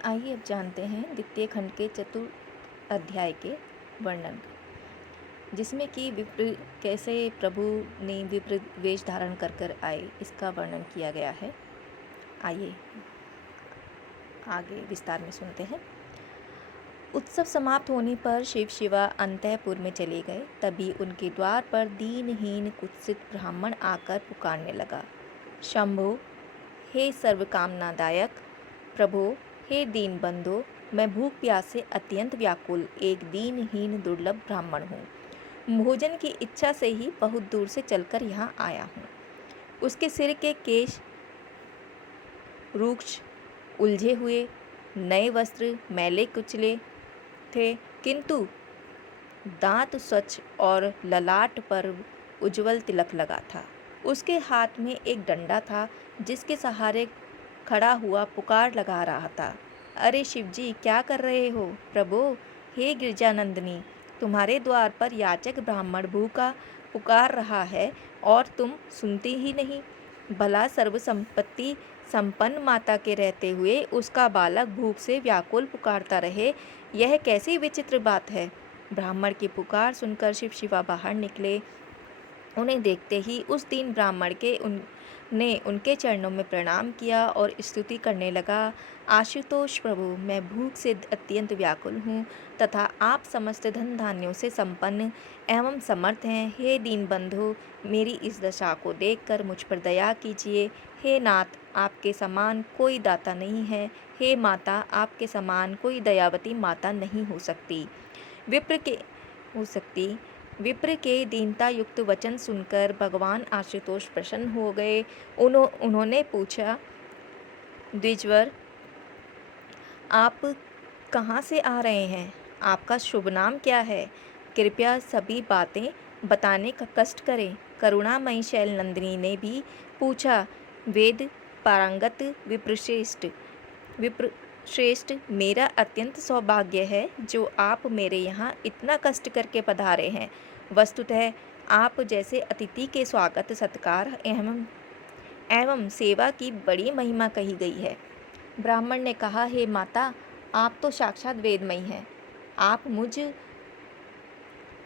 आइए अब जानते हैं द्वितीय खंड के चतुर्थ अध्याय के वर्णन, जिसमें कि विप्र कैसे प्रभु ने विप्र वेश धारण कर कर आए, इसका वर्णन किया गया है। आइए आगे विस्तार में सुनते हैं। उत्सव समाप्त होने पर शिव शिवा अंतःपुर में चले गए। तभी उनके द्वार पर दीनहीन कुत्सित ब्राह्मण आकर पुकारने लगा, शंभो, हे सर्वकामनादायक प्रभो, हे दीन बंधो, मैं भूख प्यास से अत्यंत व्याकुल एक दीनहीन दुर्लभ ब्राह्मण हूँ। भोजन की इच्छा से ही बहुत दूर से चलकर यहाँ आया हूँ। उसके सिर के केश रूक्ष, उलझे हुए, नए वस्त्र मैले कुचले थे, किंतु दांत स्वच्छ और ललाट पर उज्जवल तिलक लगा था। उसके हाथ में एक डंडा था, जिसके सहारे खड़ा हुआ पुकार लगा रहा था, अरे शिवजी, क्या कर रहे हो? प्रभो, हे गिरजानंदिनी, तुम्हारे द्वार पर याचक ब्राह्मण भूखा पुकार रहा है और तुम सुनती ही नहीं। भला सर्वसंपत्ति संपन्न माता के रहते हुए उसका बालक भूख से व्याकुल पुकारता रहे, यह कैसी विचित्र बात है। ब्राह्मण की पुकार सुनकर शिव शिवा बाहर निकले। उन्हें देखते ही उस दीन ब्राह्मण के ने उनके चरणों में प्रणाम किया और स्तुति करने लगा, आशुतोष प्रभु, मैं भूख से अत्यंत व्याकुल हूँ तथा आप समस्त धन धान्यों से संपन्न एवं समर्थ हैं। हे दीन बंधु, मेरी इस दशा को देखकर मुझ पर दया कीजिए। हे नाथ, आपके समान कोई दाता नहीं है। हे माता, आपके समान कोई दयावती माता नहीं हो सकती। विप्र के दीनता युक्त वचन सुनकर भगवान आशुतोष प्रसन्न हो गए। उन्होंने पूछा, द्विजवर, आप कहाँ से आ रहे हैं? आपका शुभ नाम क्या है? कृपया सभी बातें बताने का कष्ट करें। करुणामयी शैल नंदिनी ने भी पूछा, वेद पारंगत विप्रश्रेष्ठ, मेरा अत्यंत सौभाग्य है जो आप मेरे यहाँ इतना कष्ट करके पधारे हैं। वस्तुतः आप जैसे अतिथि के स्वागत सत्कार एवं सेवा की बड़ी महिमा कही गई है। ब्राह्मण ने कहा, हे माता, आप तो साक्षात वेदमयी हैं। आप मुझ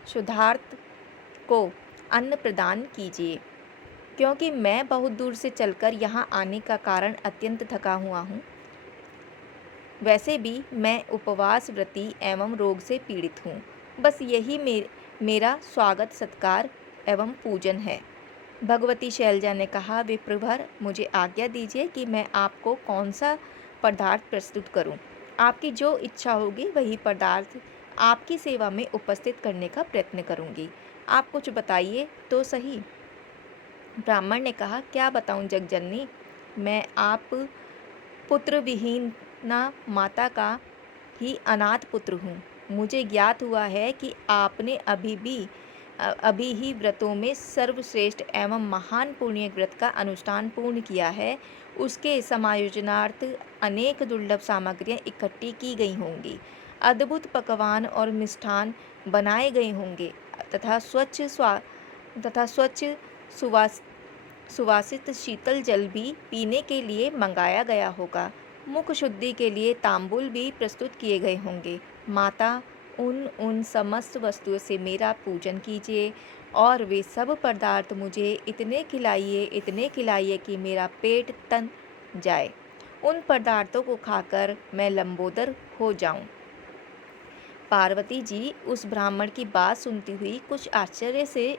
क्षुधार्त को अन्न प्रदान कीजिए, क्योंकि मैं बहुत दूर से चलकर यहाँ आने का कारण अत्यंत थका हुआ हूँ। वैसे भी मैं उपवास व्रती एवं रोग से पीड़ित हूँ। बस यही मेरा स्वागत सत्कार एवं पूजन है। भगवती शैलजा ने कहा, विप्रभर, मुझे आज्ञा दीजिए कि मैं आपको कौन सा पदार्थ प्रस्तुत करूं। आपकी जो इच्छा होगी वही पदार्थ आपकी सेवा में उपस्थित करने का प्रयत्न करूंगी। आप कुछ बताइए तो सही। ब्राह्मण ने कहा, क्या बताऊं जगजननी, मैं आप पुत्र विहीन माता का ही अनाथ पुत्र हूँ। मुझे ज्ञात हुआ है कि आपने अभी ही व्रतों में सर्वश्रेष्ठ एवं महान पुण्य व्रत का अनुष्ठान पूर्ण किया है। उसके समायोजनार्थ अनेक दुर्लभ सामग्रियाँ इकट्ठी की गई होंगी, अद्भुत पकवान और मिष्ठान बनाए गए होंगे तथा स्वच्छ सुवासित शीतल जल भी पीने के लिए मंगाया गया होगा। मुख शुद्धि के लिए तांबूल भी प्रस्तुत किए गए होंगे। माता, उन समस्त वस्तुओं से मेरा पूजन कीजिए और वे सब पदार्थ मुझे इतने खिलाइए कि मेरा पेट तन जाए। उन पदार्थों को खाकर मैं लंबोदर हो जाऊं। पार्वती जी उस ब्राह्मण की बात सुनती हुई कुछ आश्चर्य से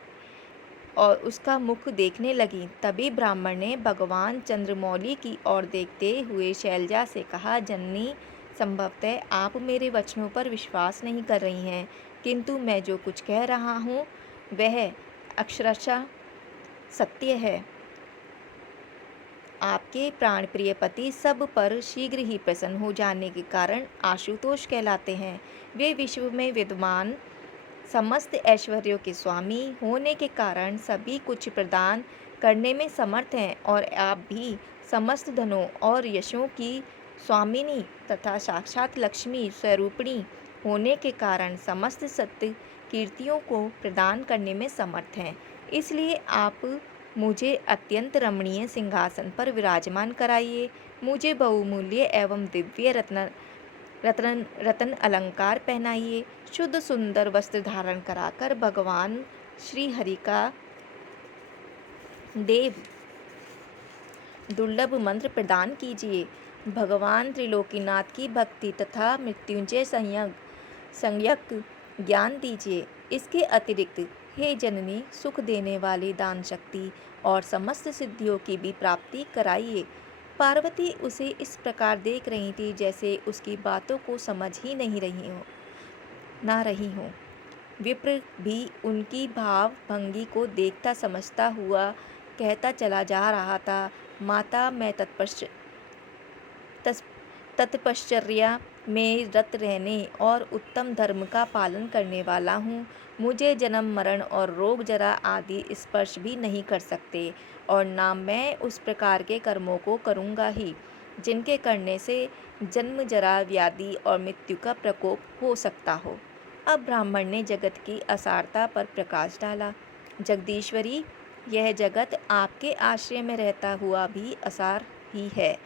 और उसका मुख देखने लगी। तभी ब्राह्मण ने भगवान चंद्रमौली की ओर देखते हुए शैलजा से कहा, जननी, संभवतः आप मेरे वचनों पर विश्वास नहीं कर रही हैं, किंतु मैं जो कुछ कह रहा हूँ वह अक्षरशः सत्य है। आपके प्राणप्रिय पति सब पर शीघ्र ही प्रसन्न हो जाने के कारण आशुतोष कहलाते हैं। वे विश्व में विद्यमान समस्त ऐश्वर्यों के स्वामी होने के कारण सभी कुछ प्रदान करने में समर्थ हैं और आप भी समस्त धनों और यशों की स्वामिनी तथा साक्षात लक्ष्मी स्वरूपिणी होने के कारण समस्त सत्य कीर्तियों को प्रदान करने में समर्थ हैं। इसलिए आप मुझे अत्यंत रमणीय सिंहासन पर विराजमान कराइए। मुझे बहुमूल्य एवं दिव्य रत्न अलंकार पहनाइए, शुद्ध सुंदर वस्त्र धारण कराकर भगवान श्री हरि का देव दुर्लभ मंत्र प्रदान कीजिए। भगवान त्रिलोकीनाथ की भक्ति तथा मृत्युंजय संयक ज्ञान दीजिए। इसके अतिरिक्त हे जननी, सुख देने वाली दान शक्ति और समस्त सिद्धियों की भी प्राप्ति कराइए। पार्वती उसे इस प्रकार देख रही थी जैसे उसकी बातों को समझ ही नहीं रही हो। विप्र भी उनकी भाव भंगी को देखता समझता हुआ कहता चला जा रहा था, माता, मैं तत्पश्चर्या में रत रहने और उत्तम धर्म का पालन करने वाला हूँ। मुझे जन्म मरण और रोग जरा आदि स्पर्श भी नहीं कर सकते, और ना मैं उस प्रकार के कर्मों को करूँगा ही जिनके करने से जन्म, जरा, व्याधि और मृत्यु का प्रकोप हो सकता हो। अब ब्राह्मण ने जगत की असारता पर प्रकाश डाला। जगदीश्वरी, यह जगत आपके आश्रय में रहता हुआ भी असार ही है।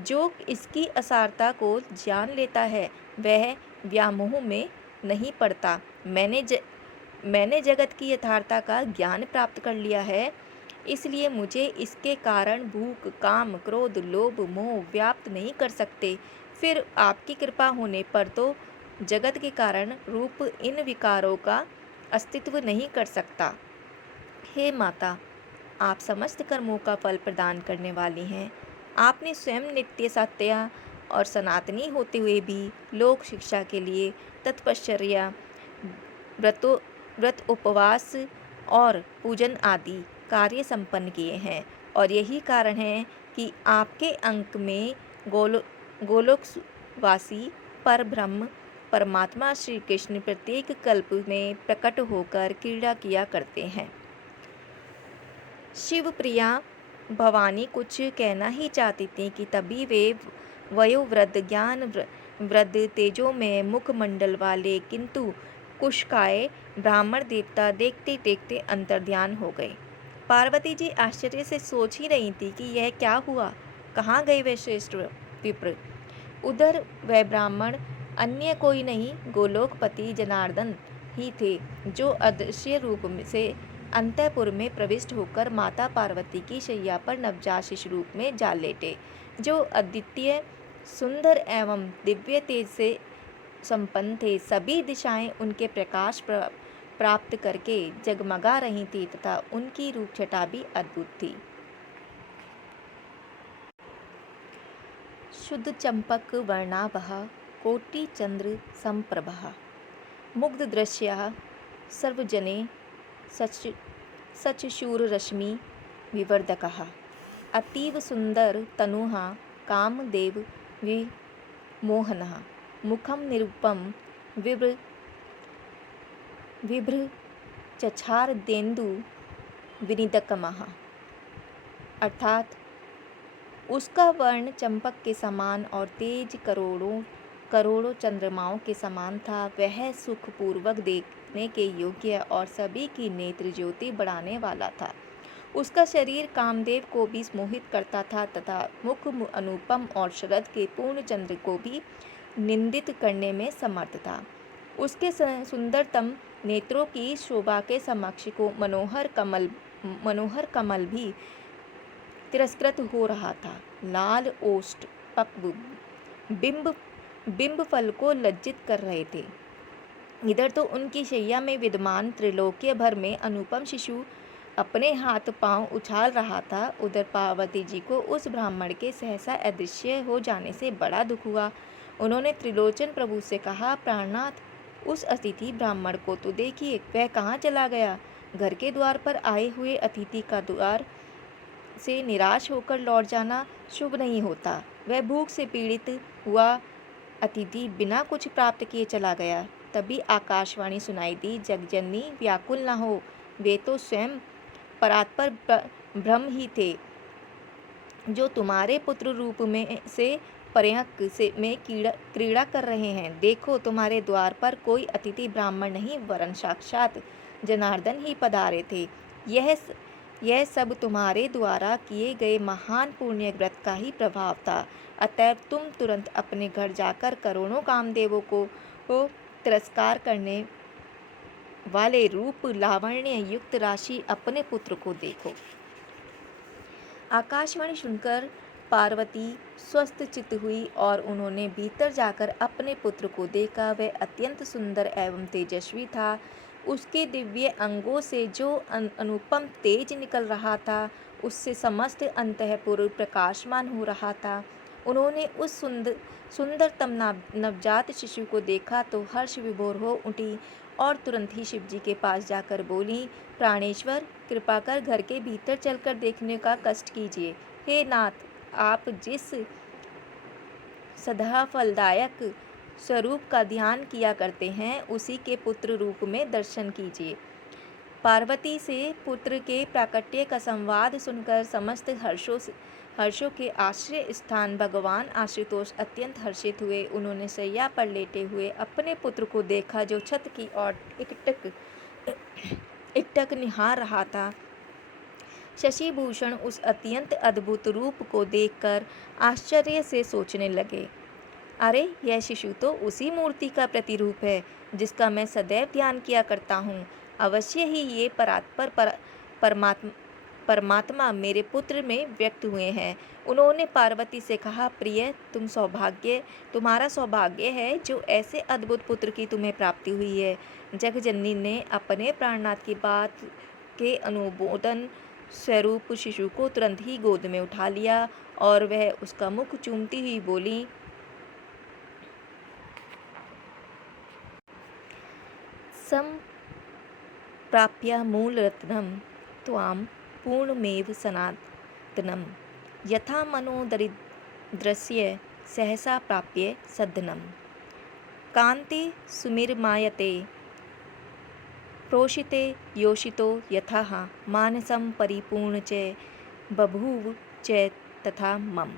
जो इसकी असारता को जान लेता है वह व्यामोह में नहीं पड़ता। मैंने जगत की यथार्थता का ज्ञान प्राप्त कर लिया है, इसलिए मुझे इसके कारण भूख, काम, क्रोध, लोभ, मोह व्याप्त नहीं कर सकते। फिर आपकी कृपा होने पर तो जगत के कारण रूप इन विकारों का अस्तित्व नहीं कर सकता। हे माता, आप समस्त कर्मों का फल प्रदान करने वाली हैं। आपने स्वयं नित्य, सत्य और सनातनी होते हुए भी लोक शिक्षा के लिए तत्पश्चर्या, व्रत, उपवास और पूजन आदि कार्य संपन्न किए हैं, और यही कारण है कि आपके अंक में गोलोकवासी पर ब्रह्म परमात्मा श्री कृष्ण प्रत्येक कल्प में प्रकट होकर क्रीड़ा किया करते हैं। शिवप्रिया भवानी कुछ कहना ही चाहती थी कि तभी वे वयोवृद्ध, ज्ञान वृद्ध, तेजोमय मुखमंडल वाले किंतु कुशकाय ब्राह्मण देवता देखते देखते अंतर्ध्यान हो गए। पार्वती जी आश्चर्य से सोच ही रही थी कि यह क्या हुआ, कहाँ गए वे श्रेष्ठ विप्र। उधर वह ब्राह्मण अन्य कोई नहीं, गोलोकपति जनार्दन ही थे, जो अदृश्य रूप से अंतःपुर में प्रविष्ट होकर माता पार्वती की शैया पर नवजात शिशु रूप में जा लेटे, जो अद्वितीय, सुंदर एवं दिव्य तेज से संपन्न थे। सभी दिशाएं उनके प्रकाश प्राप्त करके जगमगा रही थी तथा उनकी रूप छटा भी अद्भुत थी। शुद्ध चंपक वर्णाभः कोटि चंद्र संप्रभः मुग्ध दृश्यः सर्वजने सचशूर रश्मि विवर्धकः अतीव सुंदर तनुः कामदेव विमोहनः मुखम निरुपम विभ्र चछार देन्दु विनिदकमः, अर्थात उसका वर्ण चंपक के समान और तेज करोड़ों चंद्रमाओं के समान था। वह सुखपूर्वक देखने के योग्य और सभी की नेत्र ज्योति बढ़ाने वाला था। उसका शरीर कामदेव को भी मोहित करता था तथा मुख अनुपम और शरद के पूर्ण चंद्र को भी निंदित करने में समर्थ था। उसके सुंदरतम नेत्रों की शोभा के समक्ष को मनोहर कमल भी तिरस्कृत हो रहा था। लाल ओष्ठ पक्व बिंब फल को लज्जित कर रहे थे। इधर तो उनकी शैया में विद्यमान त्रिलोक्य भर में अनुपम शिशु अपने हाथ पांव उछाल रहा था। उधर पार्वती जी को उस ब्राह्मण के सहसा अदृश्य हो जाने से बड़ा दुख हुआ। उन्होंने त्रिलोचन प्रभु से कहा, प्राणनाथ, उस अतिथि ब्राह्मण को तो देखिए, वह कहाँ चला गया। घर के द्वार पर आए हुए अतिथि का द्वार से निराश होकर लौट जाना शुभ नहीं होता। वह भूख से पीड़ित हुआ अतिथि बिना कुछ प्राप्त किए चला गया। तभी आकाशवाणी सुनाई दी, जगजननी व्याकुल न हो, वे तो स्वयं परात्पर ब्रह्म ही थे, जो तुम्हारे पुत्र रूप में से पर्यंक से में क्रीड़ा कर रहे हैं। देखो, तुम्हारे द्वार पर कोई अतिथि ब्राह्मण नहीं वरन साक्षात जनार्दन ही पधारे थे। यह सब तुम्हारे द्वारा किए गए महान पुण्य व्रत का ही प्रभाव था। अतः तुम तुरंत अपने घर जाकर करोड़ों कामदेवों को तिरस्कार करने वाले रूप लावण्य युक्त राशि अपने पुत्र को देखो। आकाशवाणी सुनकर पार्वती स्वस्थ चित्त हुई और उन्होंने भीतर जाकर अपने पुत्र को देखा। वह अत्यंत सुंदर एवं तेजस्वी था। उसके दिव्य अंगों से जो अनुपम तेज निकल रहा था, उससे समस्त अंतःपुर प्रकाशमान हो रहा था। उन्होंने उस सुंदरतम नवजात शिशु को देखा तो हर्ष विभोर हो उठी और तुरंत ही शिवजी के पास जाकर बोली, प्राणेश्वर, कृपा कर घर के भीतर चलकर देखने का कष्ट कीजिए। हे नाथ, आप जिस सदा फलदायक स्वरूप का ध्यान किया करते हैं, उसी के पुत्र रूप में दर्शन कीजिए। पार्वती से पुत्र के प्राकट्य का संवाद सुनकर समस्त हर्षों के आश्रय स्थान भगवान आशुतोष अत्यंत हर्षित हुए। उन्होंने शैया पर लेटे हुए अपने पुत्र को देखा, जो छत की ओर एकटक निहार रहा था। शशिभूषण उस अत्यंत अद्भुत रूप को देखकर आश्चर्य से सोचने लगे, अरे, यह शिशु तो उसी मूर्ति का प्रतिरूप है जिसका मैं सदैव ध्यान किया करता हूँ। अवश्य ही ये परमात्मा मेरे पुत्र में व्यक्त हुए हैं। उन्होंने पार्वती से कहा, प्रिय, तुम्हारा सौभाग्य है जो ऐसे अद्भुत पुत्र की तुम्हें प्राप्ति हुई है। जगजननी ने अपने प्राणनाथ की बात के अनुमोदन स्वरूप शिशु को तुरंत ही गोद में उठा लिया और वह उसका मुख चूमती हुई बोली, संप्राप्य मूलरत्नं त्वां पूर्णमेव सनातनं यथा मनोदरिद्रस्य सहसा प्राप्य सद्धनम्। कान्ते सुमिरमायते प्रोषिते योषितो यथा मानसं परिपूर्ण च बभूव च तथा मम।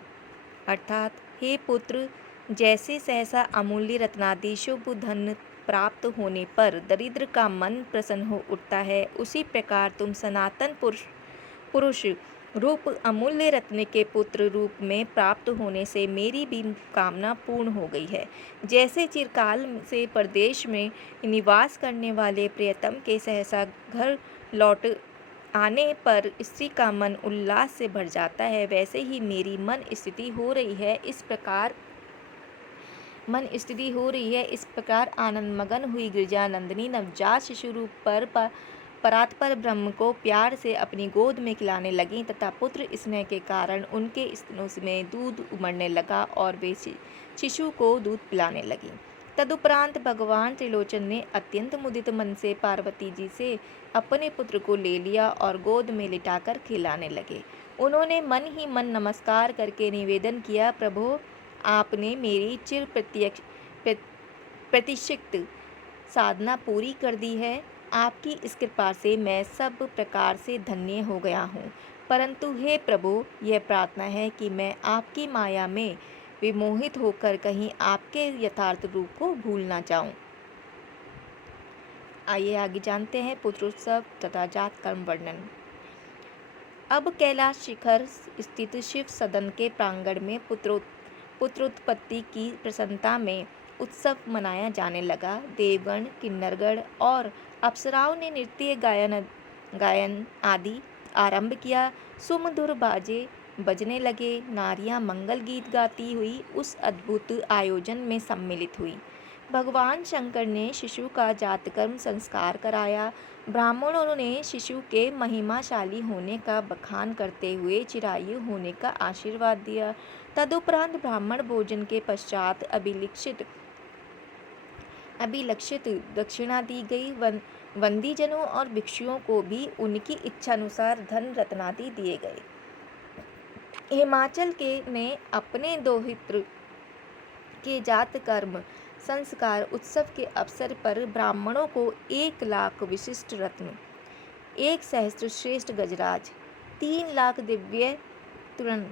अर्थात, हे पुत्र, जैसे सहसा अमूल्य रत्नादि शुभ धन प्राप्त होने पर दरिद्र का मन प्रसन्न हो उठता है, उसी प्रकार तुम सनातन पुरुष रूप अमूल्य रत्न के पुत्र रूप में प्राप्त होने से मेरी भी कामना पूर्ण हो गई है। जैसे चिरकाल से परदेश में निवास करने वाले प्रियतम के सहसा घर लौट आने पर स्त्री का मन उल्लास से भर जाता है, वैसे ही मेरी मन स्थिति हो रही है। इस प्रकार आनंद मगन हुई गिरजानंदिनी नवजात शिशु रूप पर परात्पर ब्रह्म को प्यार से अपनी गोद में खिलाने लगी तथा पुत्र स्नेह के कारण उनके स्तनों में दूध उमड़ने लगा और वे शिशु को दूध पिलाने लगी। तदुपरांत भगवान त्रिलोचन ने अत्यंत मुदित मन से पार्वती जी से अपने पुत्र को ले लिया और गोद में लिटाकर खिलाने लगे। उन्होंने मन ही मन नमस्कार करके निवेदन किया, प्रभो, आपने मेरी चिर प्रतीक्षित साधना पूरी कर दी है। आपकी इस कृपा से मैं सब प्रकार से धन्य हो गया हूँ। परंतु हे प्रभु, यह प्रार्थना है कि मैं आपकी माया में विमोहित होकर कहीं आपके यथार्थ रूप को भूल ना जाऊं। आइए आगे जानते हैं पुत्रोत्सव तथा जात कर्म वर्णन। अब कैलाश शिखर स्थित शिव सदन के प्रांगण में पुत्रोत्पत्ति की प्रसन्नता में उत्सव मनाया जाने लगा। देवगण, किन्नरगण और अप्सराओं ने नृत्य गायन आदि आरंभ किया। सुमधुर बाजे बजने लगे। नारियां मंगल गीत गाती हुई उस अद्भुत आयोजन में सम्मिलित हुई। भगवान शंकर ने शिशु का जातकर्म संस्कार कराया। ब्राह्मणों ने शिशु के महिमाशाली होने का बखान करते हुए चिरायु होने का आशीर्वाद दिया। तदुपरांत ब्राह्मण भोजन के पश्चात अभिलक्षित दक्षिणा दी गई। वंदीजनों और भिक्षुओं को भी उनकी इच्छानुसार धन रत्नादि दिए गए। हिमाचल के ने अपने दोहित्र के जातकर्म संस्कार उत्सव के अवसर पर ब्राह्मणों को 1,00,000 विशिष्ट रत्न, 1,000 श्रेष्ठ गजराज, 3,00,000 दिव्य तूर्ण,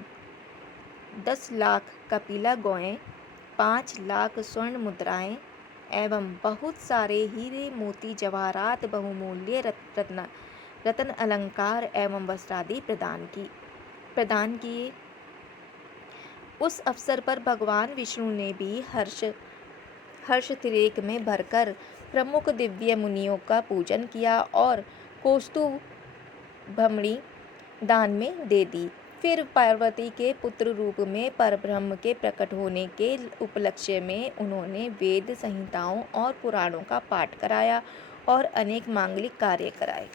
10,00,000 कपिला गौएं, 5,00,000 स्वर्ण मुद्राएं एवं बहुत सारे हीरे मोती जवाहरात बहुमूल्य रत्न अलंकार एवं वस्त्रादि प्रदान किए। उस अवसर पर भगवान विष्णु ने भी हर्ष में भरकर प्रमुख दिव्य मुनियों का पूजन किया और कौस्तुभ भमणी दान में दे दी। फिर पार्वती के पुत्र रूप में परब्रह्म के प्रकट होने के उपलक्ष्य में उन्होंने वेद संहिताओं और पुराणों का पाठ कराया और अनेक मांगलिक कार्य कराए।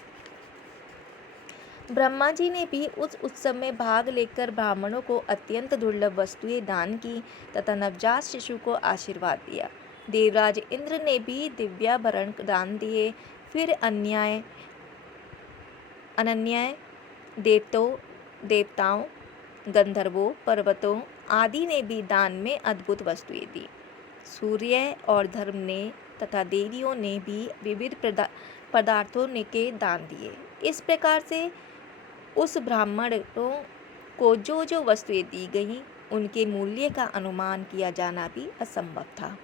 ब्रह्मा जी ने भी उस उत्सव में भाग लेकर ब्राह्मणों को अत्यंत दुर्लभ वस्तुएं दान की तथा नवजात शिशु को आशीर्वाद दिया। देवराज इंद्र ने भी दिव्याभरण दान दिए। फिर अनन्य देवताओं, गंधर्वों, पर्वतों आदि ने भी दान में अद्भुत वस्तुएं दी। सूर्य और धर्म ने तथा देवियों ने भी विविध पदार्थों के दान दिए। इस प्रकार से उस ब्राह्मणों को जो वस्तुएं दी गईं, उनके मूल्य का अनुमान किया जाना भी असंभव था।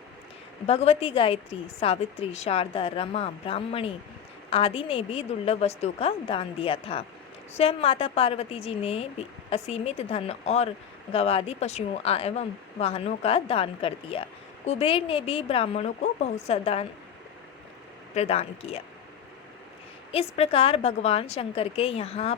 भगवती गायत्री, सावित्री, शारदा, रमा, ब्राह्मणी आदि ने भी दुर्लभ वस्तुओं का दान दिया था। स्वयं माता पार्वती जी ने भी असीमित धन और गवादी पशुओं एवं वाहनों का दान कर दिया। कुबेर ने भी ब्राह्मणों को बहुत सा दान प्रदान किया। इस प्रकार भगवान शंकर के यहाँ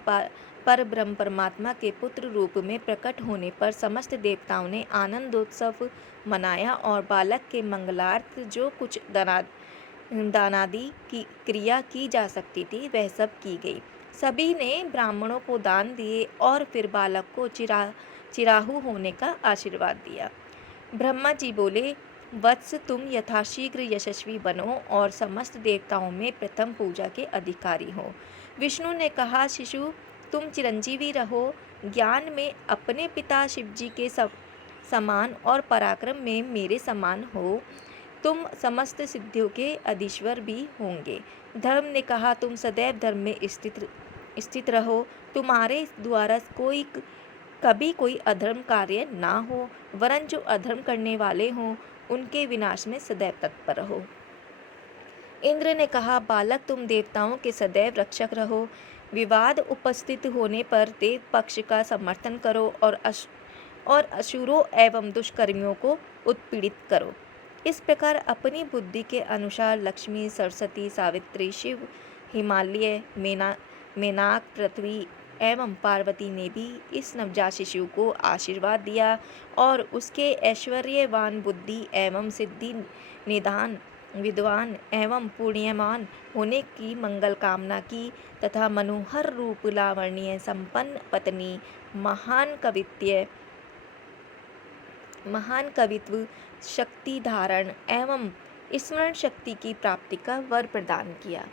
पर ब्रह्म परमात्मा के पुत्र रूप में प्रकट होने पर समस्त देवताओं ने आनंदोत्सव मनाया और बालक के मंगलार्थ जो कुछ दानादि की क्रिया की जा सकती थी वह सब की गई। सभी ने ब्राह्मणों को दान दिए और फिर बालक को चिराहु होने का आशीर्वाद दिया। ब्रह्मा जी बोले, वत्स, तुम यथाशीघ्र यशस्वी बनो और समस्त देवताओं में प्रथम पूजा के अधिकारी हो। विष्णु ने कहा, शिशु, तुम चिरंजीवी रहो, ज्ञान में अपने पिता शिवजी के समान और पराक्रम में मेरे समान हो। तुम समस्त सिद्धियों के अधीश्वर भी होंगे। धर्म ने कहा, तुम सदैव धर्म में स्थित रहो, तुम्हारे द्वारा कभी कोई अधर्म कार्य ना हो, वरन जो अधर्म करने वाले हों उनके विनाश में सदैव तत्पर रहो। इंद्र ने कहा, बालक, तुम देवताओं के सदैव रक्षक रहो, विवाद उपस्थित होने पर देव पक्ष का समर्थन करो और असुरों एवं दुष्कर्मियों को उत्पीड़ित करो। इस प्रकार अपनी बुद्धि के अनुसार लक्ष्मी, सरस्वती, सावित्री, शिव, हिमालय, मेनाक, पृथ्वी एवं पार्वती ने भी इस नवजात शिशु को आशीर्वाद दिया और उसके ऐश्वर्यवान बुद्धि एवं सिद्धि निदान, विद्वान एवं पुण्यमान होने की मंगल कामना की तथा मनोहर रूप, लावण्य संपन्न पत्नी, महान कवित्व, शक्ति धारण एवं स्मरण शक्ति की प्राप्ति का वर प्रदान किया।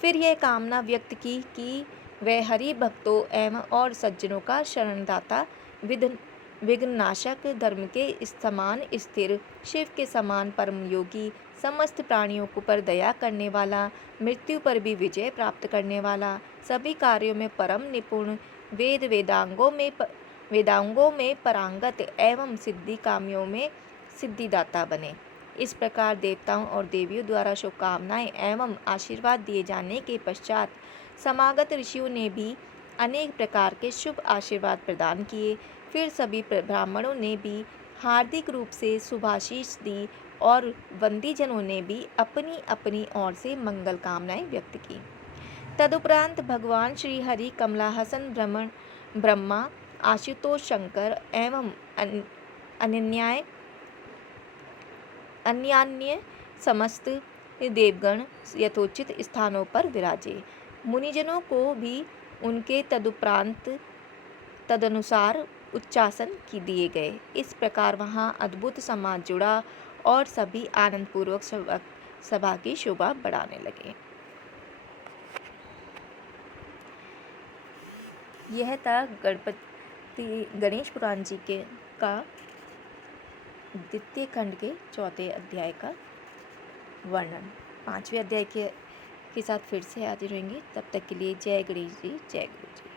फिर यह कामना व्यक्त की कि वह हरि भक्तों एवं और सज्जनों का शरणदाता, विघ्ननाशक, धर्म के समान स्थिर, शिव के समान परम योगी, समस्त प्राणियों पर दया करने वाला, मृत्यु पर भी विजय प्राप्त करने वाला, सभी कार्यों में परम निपुण, वेदांगों में पारंगत एवं सिद्धि कामियों में सिद्धिदाता बने। इस प्रकार देवताओं और देवियों द्वारा शुभकामनाएं एवं आशीर्वाद दिए जाने के पश्चात समागत ऋषियों ने भी अनेक प्रकार के शुभ आशीर्वाद प्रदान किए। फिर सभी ब्राह्मणों ने भी हार्दिक रूप से शुभाशीष दी और वंदीजनों ने भी अपनी अपनी ओर से मंगल कामनाएं व्यक्त की। तदुपरांत भगवान श्री हरि, कमलाहसन ब्रह्मा, आशुतोष शंकर एवं अन्यान्य समस्त देवगण यथोचित स्थानों पर विराजे। मुनिजनों को भी उनके तदनुसार उच्चासन दिए गए। इस प्रकार वहाँ अद्भुत समाज जुड़ा और सभी आनंदपूर्वक सभा की शोभा बढ़ाने लगे। यह था गणेश पुराण जी का द्वितीय खंड के चौथे अध्याय का वर्णन। 5वें अध्याय के साथ फिर से हाजिर होंगे। तब तक के लिए जय गणेश जी, जय गुरु जी।